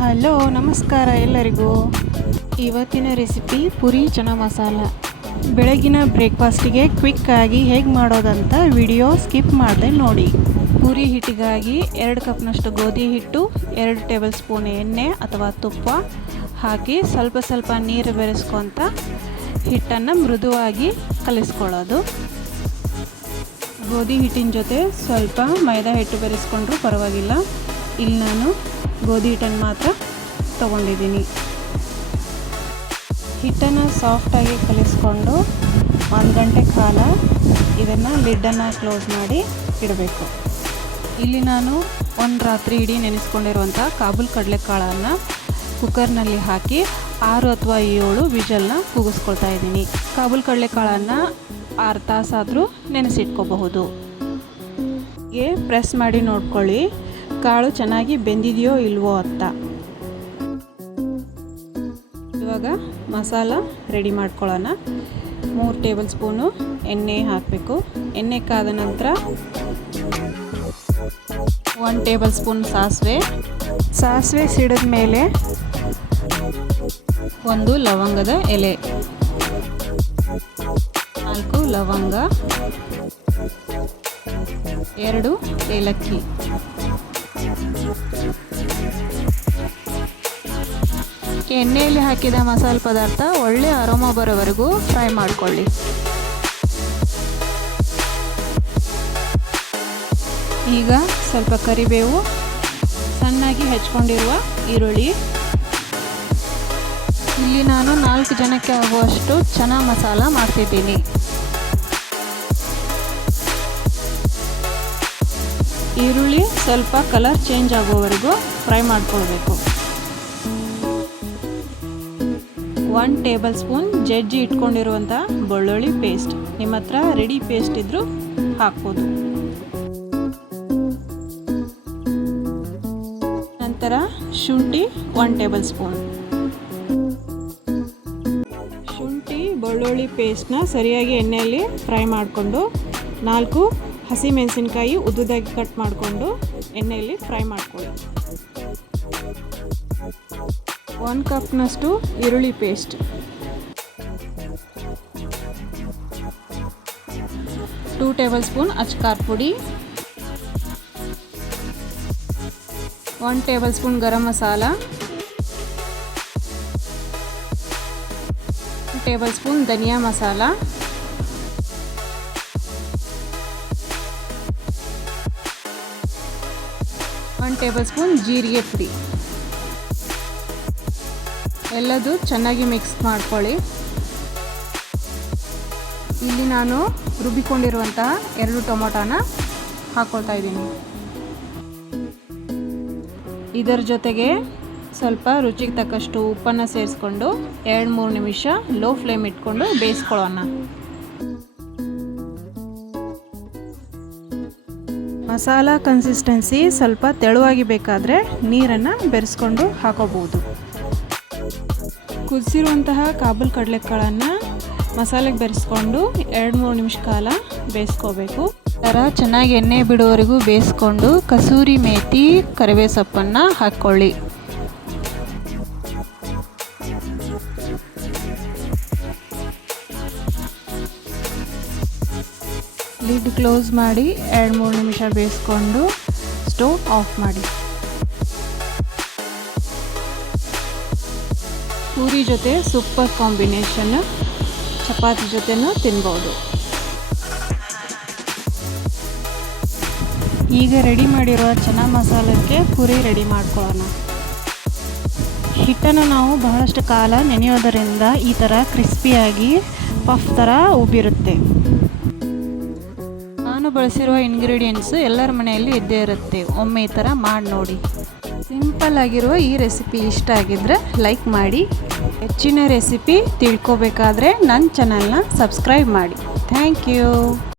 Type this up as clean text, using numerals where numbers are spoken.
Hello, ನಮಸ್ಕಾರ ಎಲ್ಲರಿಗೂ. ಇವತ್ತಿನ ರೆಸಿಪಿ ಪೂರಿ ಚನಾ ಮಸಾಲ. ಬೆಳಗಿನ ಬ್ರೇಕ್ಫಾಸ್ಟಿಗೆ ಕ್ವಿಕ್ಕಾಗಿ ಹೇಗೆ ಮಾಡೋದಂತ ವಿಡಿಯೋ ಸ್ಕಿಪ್ ಮಾಡದೆ ನೋಡಿ. ಪೂರಿ ಹಿಟ್ಟಿಗಾಗಿ 2 ಕಪ್ನಷ್ಟು ಗೋಧಿ ಹಿಟ್ಟು, 2 ಟೇಬಲ್ ಸ್ಪೂನ್ ಎಣ್ಣೆ ಅಥವಾ ತುಪ್ಪ ಹಾಕಿ ಸ್ವಲ್ಪ ನೀರು ಬೆರೆಸ್ಕೊತ ಹಿಟ್ಟನ್ನು ಮೃದುವಾಗಿ ಕಲಿಸ್ಕೊಳ್ಳೋದು. ಗೋಧಿ ಹಿಟ್ಟಿನ ಜೊತೆ ಸ್ವಲ್ಪ ಮೈದಾ ಹಿಟ್ಟು ಬೆರೆಸ್ಕೊಂಡ್ರೂ ಪರವಾಗಿಲ್ಲ. ಇಲ್ಲಿ ನಾನು ಗೋಧಿ ಹಿಟ್ಟನ್ನು ಮಾತ್ರ ತೊಗೊಂಡಿದ್ದೀನಿ. ಹಿಟ್ಟನ್ನು ಸಾಫ್ಟಾಗಿ ಕಲಿಸ್ಕೊಂಡು 1 ಗಂಟೆ ಕಾಲ ಇದನ್ನು ಲಿಡ್ಡನ್ನು ಕ್ಲೋಸ್ ಮಾಡಿ ಇಡಬೇಕು. ಇಲ್ಲಿ ನಾನು ಒಂದು ರಾತ್ರಿ ಇಡೀ ನೆನೆಸ್ಕೊಂಡಿರುವಂಥ ಕಾಬೂಲ್ ಕಡಲೆಕಾಳನ್ನು ಕುಕ್ಕರ್ನಲ್ಲಿ ಹಾಕಿ 6 ಅಥವಾ 7 ವಿಷಲ್ನ ಕೂಗಿಸ್ಕೊಳ್ತಾ ಇದ್ದೀನಿ. ಕಾಬೂಲ್ ಕಡಲೆಕಾಳನ್ನು 6 ತಾಸಾದರೂ ನೆನೆಸಿಟ್ಕೋಬಹುದು. ಪ್ರೆಸ್ ಮಾಡಿ ನೋಡ್ಕೊಳ್ಳಿ ಕಾಳು ಚೆನ್ನಾಗಿ ಬೆಂದಿದೆಯೋ ಇಲ್ವೋ ಅಂತ. ಇವಾಗ ಮಸಾಲ ರೆಡಿ ಮಾಡ್ಕೊಳ್ಳೋಣ. 3 ಟೇಬಲ್ ಸ್ಪೂನು ಎಣ್ಣೆ ಹಾಕಬೇಕು. ಎಣ್ಣೆ ಕಾದ ನಂತರ 1 ಟೇಬಲ್ ಸ್ಪೂನ್ ಸಾಸಿವೆ ಸಿಡಿದ ಮೇಲೆ 1 ಲವಂಗದ ಎಲೆ, 4 ಲವಂಗ, 2 ಏಲಕ್ಕಿ, ಎಣ್ಣೆಯಲ್ಲಿ ಹಾಕಿದ ಮಸಾಲೆ ಪದಾರ್ಥ ಒಳ್ಳೆ ಅರೋಮಾ ಬರೋವರೆಗೂ ಫ್ರೈ ಮಾಡಿಕೊಳ್ಳಿ. ಈಗ ಸ್ವಲ್ಪ ಕರಿಬೇವು, ಸಣ್ಣಾಗಿ ಹೆಚ್ಕೊಂಡಿರುವ ಈರುಳ್ಳಿ. ಇಲ್ಲಿ ನಾನು 4 ಜನಕ್ಕೆ ಆಗುವಷ್ಟು ಚನಾ ಮಸಾಲ ಮಾಡ್ತಿದ್ದೀನಿ. ಈರುಳ್ಳಿ ಸ್ವಲ್ಪ ಕಲರ್ ಚೇಂಜ್ ಆಗೋವರೆಗೂ ಫ್ರೈ ಮಾಡ್ಕೊಳ್ಬೇಕು. 1 ಟೇಬಲ್ ಸ್ಪೂನ್ ಜಜ್ಜಿ ಇಟ್ಕೊಂಡಿರುವಂಥ ಬೆಳ್ಳುಳ್ಳಿ ಪೇಸ್ಟ್. ನಿಮ್ಮ ಹತ್ರ ರೆಡಿ ಪೇಸ್ಟ್ ಇದ್ದರೂ ಹಾಕ್ಬೋದು. ನಂತರ ಶುಂಠಿ 1 ಟೇಬಲ್ ಸ್ಪೂನ್. ಶುಂಠಿ ಬೆಳ್ಳುಳ್ಳಿ ಪೇಸ್ಟ್ನ ಸರಿಯಾಗಿ ಎಣ್ಣೆಯಲ್ಲಿ ಫ್ರೈ ಮಾಡಿಕೊಂಡು 4 ಹಸಿಮೆಣಸಿನ್ಕಾಯಿ ಉದ್ದುದಾಗಿ ಕಟ್ ಮಾಡಿಕೊಂಡು ಎಣ್ಣೆಯಲ್ಲಿ ಫ್ರೈ ಮಾಡ್ಕೊಳ್ಳಿ. 1 ಕಪ್ನಷ್ಟು ಈರುಳ್ಳಿ ಪೇಸ್ಟ್, 2 ಟೇಬಲ್ ಸ್ಪೂನ್ ಅಚ್ಕಾರ್ ಪುಡಿ, 1 table spoon garam masala, 1 table spoon ಧನಿಯಾ ಮಸಾಲ, 1 ಟೇಬಲ್ ಸ್ಪೂನ್ ಜೀರಿಗೆ ಪುಡಿ. ಎಲ್ಲದೂ ಚೆನ್ನಾಗಿ ಮಿಕ್ಸ್ ಮಾಡ್ಕೊಳ್ಳಿ. ಇಲ್ಲಿ ನಾನು ರುಬ್ಬಿಕೊಂಡಿರುವಂತಹ 2 ಟೊಮೊಟೊನ ಹಾಕ್ಕೊಳ್ತಾ ಇದ್ದೀನಿ. ಇದರ ಜೊತೆಗೆ ಸ್ವಲ್ಪ ರುಚಿಗೆ ತಕ್ಕಷ್ಟು ಉಪ್ಪನ್ನು ಸೇರಿಸ್ಕೊಂಡು 2-3 ನಿಮಿಷ ಲೋ ಫ್ಲೇಮ್ ಇಟ್ಕೊಂಡು ಬೇಯಿಸ್ಕೊಳ್ಳೋಣ. ಮಸಾಲ ಕನ್ಸಿಸ್ಟೆನ್ಸಿ ಸ್ವಲ್ಪ ತೆಳುವಾಗಿ ಬೇಕಾದರೆ ನೀರನ್ನು ಬೆರೆಸ್ಕೊಂಡು ಹಾಕೋಬಹುದು. ಕುದಿಸಿರುವಂತಹ ಕಾಬೂಲ್ ಕಡಲೆಕಾಳನ್ನು ಮಸಾಲೆಗೆ ಬೆರೆಸ್ಕೊಂಡು 2-3 ನಿಮಿಷ ಕಾಲ ಬೇಯಿಸ್ಕೋಬೇಕು. ಚೆನ್ನಾಗಿ ಎಣ್ಣೆ ಬಿಡುವವರೆಗೂ ಬೇಯಿಸ್ಕೊಂಡು ಕಸೂರಿ ಮೇಥಿ, ಕರಿಬೇವು ಸೊಪ್ಪನ್ನು ಹಾಕ್ಕೊಳ್ಳಿ. ಲಿಡ್ ಕ್ಲೋಸ್ ಮಾಡಿ 2-3 ನಿಮಿಷ ಬೇಯಿಸ್ಕೊಂಡು ಸ್ಟವ್ ಆಫ್ ಮಾಡಿ. ಪೂರಿ ಜೊತೆ ಸೂಪರ್ ಕಾಂಬಿನೇಷನ್, ಚಪಾತಿ ಜೊತೆನೂ ತಿನ್ಬೋದು. ಈಗ ರೆಡಿ ಮಾಡಿರುವ ಚನಾ ಮಸಾಲಕ್ಕೆ ಪೂರಿ ರೆಡಿ ಮಾಡ್ಕೊಳ್ಳೋಣ. ಹಿಟ್ಟನ್ನು ನಾವು ಬಹಳಷ್ಟು ಕಾಲ ನೆನೆಯೋದರಿಂದ ಈ ಥರ ಕ್ರಿಸ್ಪಿಯಾಗಿ ಪಫ್ ಥರ ಉಬ್ಬಿರುತ್ತೆ. ನಾನು ಬಳಸಿರುವ ಇಂಗ್ರೀಡಿಯೆಂಟ್ಸ್ ಎಲ್ಲರ ಮನೆಯಲ್ಲಿ ಇದ್ದೇ ಇರುತ್ತೆ. ಒಮ್ಮೆ ಈ ಥರ ಮಾಡಿ ನೋಡಿ. ಸಿಂಪಲ್ ಆಗಿರುವ ಈ ರೆಸಿಪಿ ಇಷ್ಟ ಆಗಿದ್ದರೆ ಲೈಕ್ ಮಾಡಿ. ಹೆಚ್ಚಿನ ರೆಸಿಪಿ ತಿಳ್ಕೊಬೇಕಾದ್ರೆ ನನ್ನ ಚಾನಲ್ನ ಸಬ್ಸ್ಕ್ರೈಬ್ ಮಾಡಿ. Thank you.